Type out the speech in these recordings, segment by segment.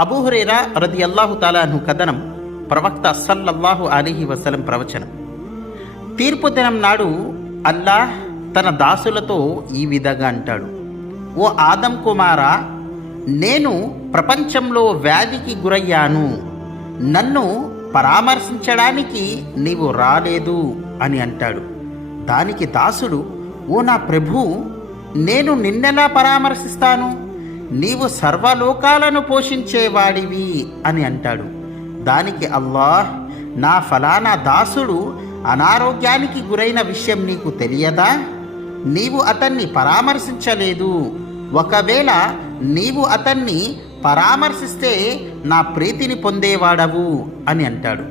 అబూహురేరా రది అల్లాహు తాలాను కథనం ప్రవక్త సల్లల్లాహు అలీహి వసలం ప్రవచనం. తీర్పు దినం నాడు అల్లాహ్ తన దాసులతో ఈ విధంగా అంటాడు. ఓ ఆదం కుమారా నేను ప్రపంచంలో వ్యాధికి గురయ్యాను. నన్ను పరామర్శించడానికి నీవు రాలేదు అని అంటాడు. దానికి దాసుడు ఓ నా ప్రభు నేను నిన్నెలా పరామర్శిస్తాను? నీవు సర్వలోకాలను పోషించేవాడివి అని అంటాడు. దానికి అల్లాహ్ నా ఫలానా దాసుడు అనారోగ్యానికి గురైన విషయం నీకు తెలియదా? నీవు అతన్ని పరామర్శించలేదు. ఒకవేళ నీవు అతన్ని పరామర్శిస్తే నా ప్రీతిని పొందేవాడవు అని అంటాడు.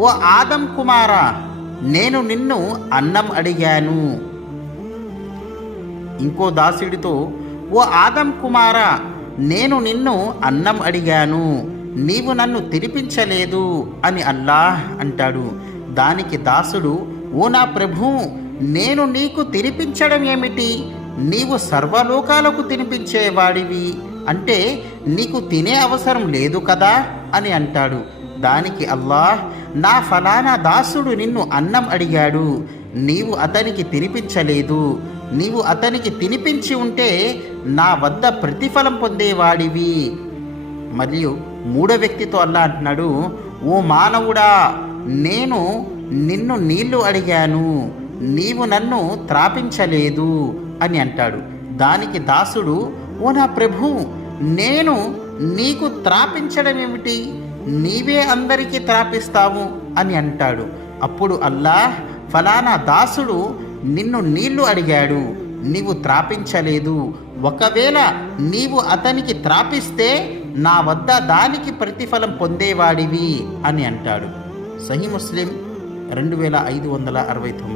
ఓ ఆదం కుమారా నేను నిన్ను అన్నం అడిగాను. ఇంకో దాసుడితో ఓ ఆదం కుమారా నేను నిన్ను అన్నం అడిగాను నీవు నన్ను తినిపించలేదు అని అల్లాహ్ అంటాడు. దానికి దాసుడు ఓ నా ప్రభు నేను నీకు తినిపించడం ఏమిటి? నీవు సర్వలోకాలకు తినిపించేవాడివి. అంటే నీకు తినే అవసరం లేదు కదా? అని అంటాడు. దానికి అల్లాహ్ నా ఫలానా దాసుడు నిన్ను అన్నం అడిగాడు. నీవు అతనికి తినిపించలేదు. నీవు అతనికి తినిపించి ఉంటే నా వద్ద ప్రతిఫలం పొందేవాడివి. మరియు మూడో వ్యక్తితో అల్లా అంటున్నాడు ఓ మానవుడా నేను నిన్ను నీళ్ళు అడిగాను నీవు నన్ను త్రాపించలేదు అని అంటాడు. దానికి దాసుడు ఓ నా ప్రభు నేను నీకు త్రాపించడం ఏమిటి? నీవే అందరికీ త్రాపిస్తావు అని అంటాడు. అప్పుడు అల్లాహ్ ఫలానా దాసుడు నిన్ను నీళ్ళు అడిగాడు. నీవు త్రాపించలేదు. ఒకవేళ నీవు అతనికి త్రాపిస్తే నా వద్ద దానికి ప్రతిఫలం పొందేవాడివి అని అంటాడు. సహీ ముస్లిం రెండు వేల ఐదు వందల అరవై తొమ్మిది.